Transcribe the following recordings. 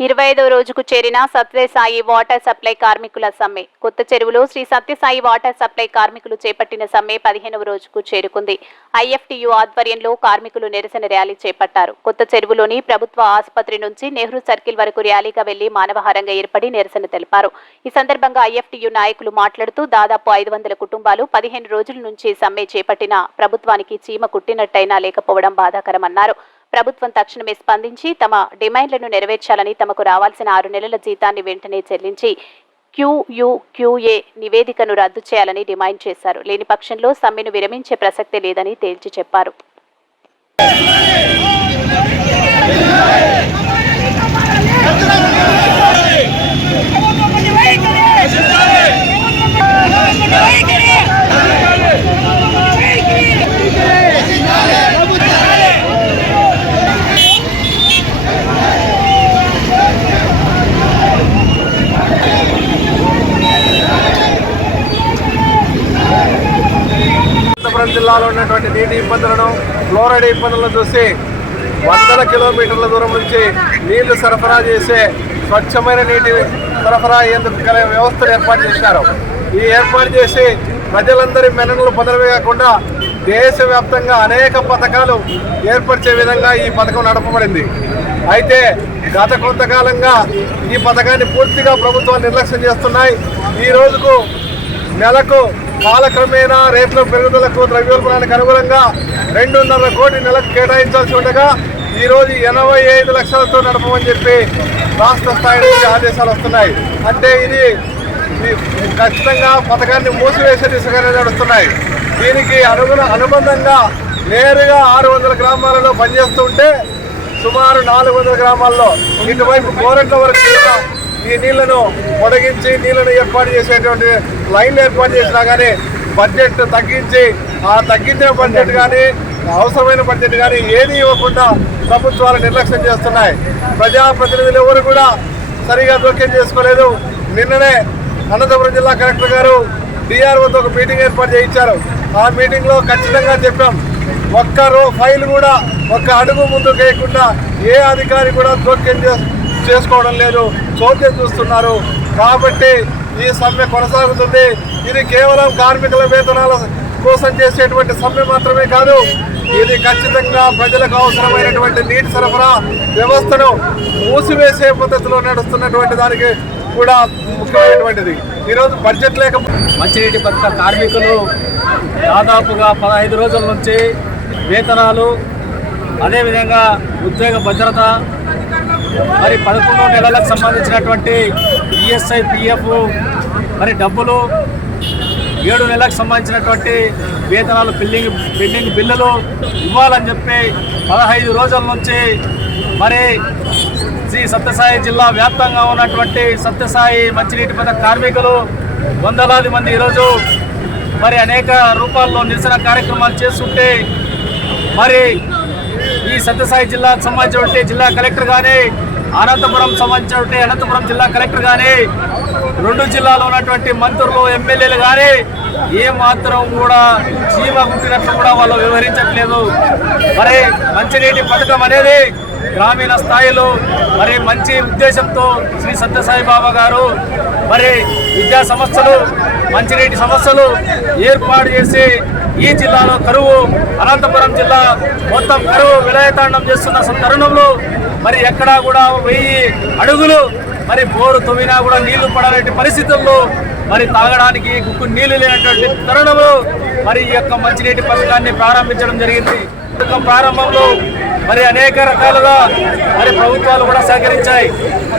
ఇరవై ఐదవ రోజుకు చేరిన సత్యసాయి వాటర్ సప్లై కార్మికుల సమ్మె. కొత్త చెరువులో శ్రీ సత్యసాయి వాటర్ సప్లై కార్మికులు చేపట్టిన సమ్మె పదిహేనవ రోజుకు చేరుకుంది. ఐఎఫ్టియు ఆధ్వర్యంలో కార్మికులు నిరసన ర్యాలీ చేపట్టారు. కొత్త చెరువులోని ప్రభుత్వ ఆసుపత్రి నుంచి నెహ్రూ సర్కిల్ వరకు ర్యాలీగా వెళ్ళి మానవహారంగా ఏర్పడి నిరసన తెలిపారు. ఈ సందర్భంగా ఐఎఫ్టియు నాయకులు మాట్లాడుతూ దాదాపు ఐదు వందల కుటుంబాలు పదిహేను రోజుల నుంచి సమ్మె చేపట్టిన ప్రభుత్వానికి చీమ కుట్టినట్టయినా లేకపోవడం బాధాకరమన్నారు. ప్రభుత్వం తక్షణమే స్పందించి తమ డిమాండ్లను నెరవేర్చాలని తమకు రావాల్సిన ఆరు నెలల జీతాన్ని వెంటనే చెల్లించి క్యూయుక్యూఏ నివేదికను రద్దు చేయాలని డిమాండ్ చేశారు. లేని పక్షంలో సమ్మెను విరమించే ప్రసక్తే లేదని తేల్చి చెప్పారు. ఉన్నటువంటి నీటి ఇబ్బందులను ఫ్లోరైడ్ ఇబ్బందులను చూసి వందల కిలోమీటర్ల దూరం నుంచి నీళ్ళు సరఫరా చేసే స్వచ్ఛమైన నీటి సరఫరా అయ్యేందుకు గల వ్యవస్థను ఏర్పాటు చేశారు. ఈ ఏర్పాటు చేసి ప్రజలందరి మెనలు పొందడమే కాకుండా దేశవ్యాప్తంగా అనేక పథకాలు ఏర్పరిచే విధంగా ఈ పథకం నడపబడింది. అయితే గత కొంతకాలంగా ఈ పథకాన్ని పూర్తిగా ప్రభుత్వాలు నిర్లక్ష్యం చేస్తున్నాయి. ఈ రోజుకు నెలకు కాలక్రమేణా రేట్ల పెరుగుదలకు ద్రవ్యోల్బణానికి అనుగుణంగా రెండున్నర కోటి నెలకు కేటాయించాల్సి ఉండగా ఈరోజు ఎనభై ఐదు లక్షలతో నడపమని చెప్పి రాష్ట్ర స్థాయి నుంచి ఆదేశాలు వస్తున్నాయి. అంటే ఇది ఖచ్చితంగా పథకాన్ని మూసివేసే దిశగానే నడుస్తున్నాయి. దీనికి అనుగుణ అనుబంధంగా నేరుగా ఆరు వందల గ్రామాలలో పనిచేస్తుంటే సుమారు నాలుగు వందల గ్రామాల్లో ఇటువైపు గోరెంట్ల వరకు కూడా ఈ నీళ్ళను పొడిగించి నీళ్ళను ఏర్పాటు చేసేటువంటి లైన్లు ఏర్పాటు చేసినా కానీ బడ్జెట్ తగ్గించి ఆ తగ్గించిన బడ్జెట్ కానీ అవసరమైన బడ్జెట్ కానీ ఏది ఇవ్వకుండా ప్రభుత్వాలు నిర్లక్ష్యం చేస్తున్నాయి. ప్రజాప్రతినిధులు ఎవరు కూడా సరిగా జోక్యం చేసుకోలేదు. నిన్ననే అనంతపురం జిల్లా కలెక్టర్ గారు డిఆర్ఓతో ఒక మీటింగ్ ఏర్పాటు చేయించారు. ఆ మీటింగ్లో ఖచ్చితంగా చెప్పాం. ఒక్క రో ఫైల్ కూడా ఒక్క అడుగు ముందుకు వేయకుండా ఏ అధికారి కూడా జోక్యం చేస్తుంది చేసుకోవడం లేదు చోద్యం చూస్తున్నారు. కాబట్టి ఈ సమ్మె కొనసాగుతుంది. ఇది కేవలం కార్మికుల వేతనాల కోసం చేసేటువంటి సమ్మె మాత్రమే కాదు ఇది ఖచ్చితంగా ప్రజలకు అవసరమైనటువంటి నీటి సరఫరా వ్యవస్థను మూసివేసే పద్ధతిలో నడుస్తున్నటువంటి దానికి కూడా ముఖ్యమైనటువంటిది. ఈరోజు బడ్జెట్ లేక మంచినీటి పథక కార్మికులు దాదాపుగా పదహైదు రోజుల నుంచి వేతనాలు అదేవిధంగా ఉద్యోగ భద్రత మరి పదకొండు నెలలకు సంబంధించినటువంటి ఈఎస్ఐ పిఎఫ్ మరి డబ్బులు ఏడు నెలలకు సంబంధించినటువంటి వేతనాలు బిల్డింగ్ బిల్డింగ్ బిల్లులు ఇవ్వాలని చెప్పి పదహైదు రోజుల నుంచి మరి శ్రీ సత్యసాయి జిల్లా వ్యాప్తంగా ఉన్నటువంటి సత్యసాయి మంచినీటి పథక కార్మికులు వందలాది మంది ఈరోజు మరి అనేక రూపాల్లో నిరసన కార్యక్రమాలు చేస్తుంటే మరి ఈ సత్యసాయి జిల్లాకు సంబంధించినటువంటి జిల్లా కలెక్టర్ కానీ అనంతపురం సంబంధించినటువంటి అనంతపురం జిల్లా కలెక్టర్ కానీ రెండు జిల్లాలో ఉన్నటువంటి మంత్రులు ఎమ్మెల్యేలు కానీ ఏ మాత్రం కూడా చీమ కుట్టినట్లు కూడా వాళ్ళు వివరించట్లేదు మరి మంచినీటి పథకం అనేది గ్రామీణ స్థాయిలో మరి మంచి ఉద్దేశంతో శ్రీ సత్యసాయి బాబా గారు మరి విద్యా సంస్థలు మంచినీటి సమస్యలు ఏర్పాటు చేసి ఈ జిల్లాలో కరువు అనంతపురం జిల్లా మొత్తం కరువు విలయతాండం చేస్తున్న తరుణంలో మరి ఎక్కడా కూడా వెయ్యి అడుగులు మరి బోరు తవ్వినా కూడా నీళ్ళు పడాలంటే పరిస్థితుల్లో మరి తాగడానికి గుక్కు నీళ్ళు లేనటువంటి తరుణంలో మరి ఈ యొక్క మంచినీటి పథకాన్ని ప్రారంభించడం జరిగింది. పథకం ప్రారంభంలో మరి అనేక రకాలుగా మరి ప్రభుత్వాలు కూడా సహకరించాయి.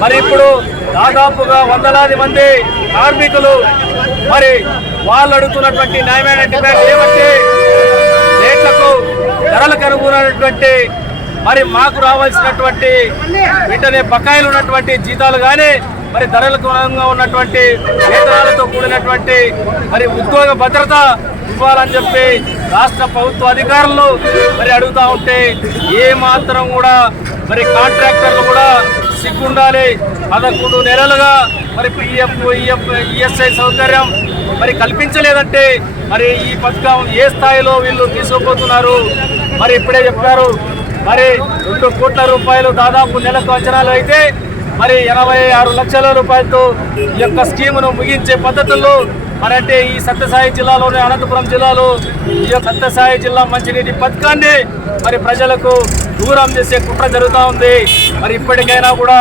మరి ఇప్పుడు దాదాపుగా వందలాది మంది కార్మికులు మరి వాళ్ళు అడుగుతున్నటువంటి న్యాయమైన డిమాండ్ ఏమంటే రేట్లకు ధరలకు అనుగుణమైనటువంటి మరి మాకు రావాల్సినటువంటి వెంటనే బకాయిలు ఉన్నటువంటి జీతాలు కానీ మరి ధరలకు అనుగుణంగా ఉన్నటువంటి వేతనాలతో కూడినటువంటి మరి ఉద్యోగ భద్రత ఇవ్వాలని చెప్పి రాష్ట్ర ప్రభుత్వ అధికారులు మరి అడుగుతూ ఉంటే ఏ మాత్రం కూడా మరి కాంట్రాక్టర్లు కూడా సిగ్గుండాలి. పదకొండు నెలలుగా మరి పిఎఫ్ ఈఎఫ్ ఈఎస్ఐ సౌకర్యం మరి కల్పించలేదంటే మరి ఈ పథకం ఏ స్థాయిలో వీళ్ళు తీసుకుపోతున్నారు మరి ఇప్పుడే చెప్పారు మరి రెండు కోట్ల రూపాయలు దాదాపు నెలకు అంచనాలు అయితే మరి ఎనభై ఆరు లక్షల రూపాయలతో ఈ యొక్క స్కీమును ముగించే పద్ధతుల్లో మరి అంటే ఈ సత్యసాయి జిల్లాలోని అనంతపురం జిల్లాలో ఈ యొక్క సత్యసాయి జిల్లా మంచినీటి పథకాన్ని మరి ప్రజలకు దూరం చేసే కుట్ర జరుగుతూ ఉంది. మరి ఇప్పటికైనా కూడా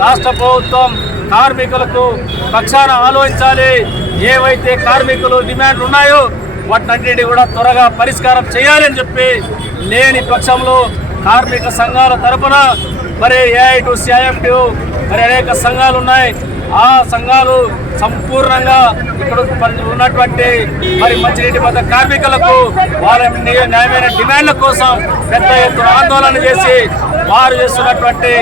రాష్ట్ర ప్రభుత్వం కార్మికులకు పక్షాన ఆలోచించాలి. ఏవైతే కార్మికులు డిమాండ్లు ఉన్నాయో వాటినన్నిటి కూడా త్వరగా పరిష్కారం చేయాలని చెప్పి లేని పక్షంలో కార్మిక సంఘాల తరపున మరి ఏఐ సిఐఎంటు మరి అనేక సంఘాలు ఉన్నాయి. ఆ సంఘాలు సంపూర్ణంగా ఇక్కడ ఉన్నటువంటి మరి మంచినీటి వద్ద కార్మికులకు వారి న్యాయమైన డిమాండ్ల కోసం పెద్ద ఎత్తున ఆందోళన చేసి వారు చేస్తున్నటువంటి